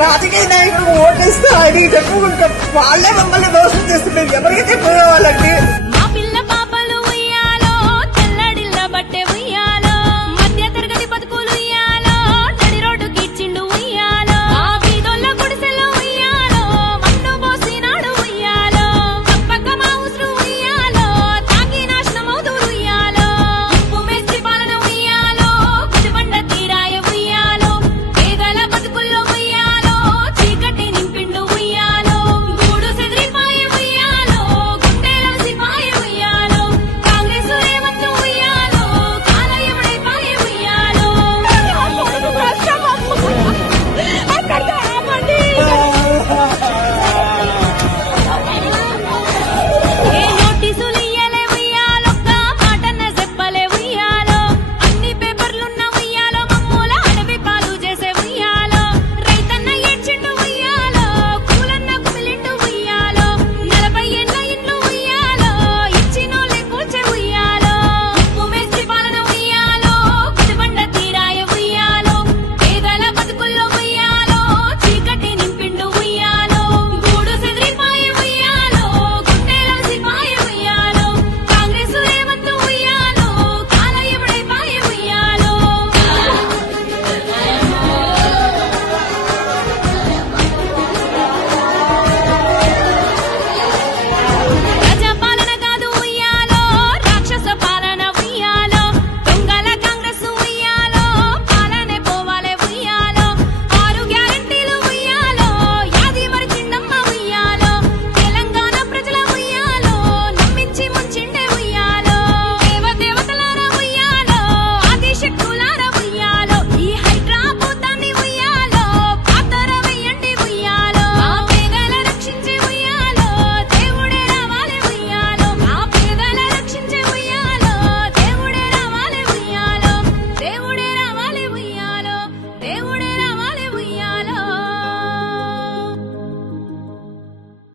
రాజకీయ నాయకులు ఓటేస్తే ఆయన చెప్పుకుంటారు వాళ్ళే మమ్మల్ని మోసం చేస్తున్నారు ఎవరికైతే పోయేవాళ్ళండి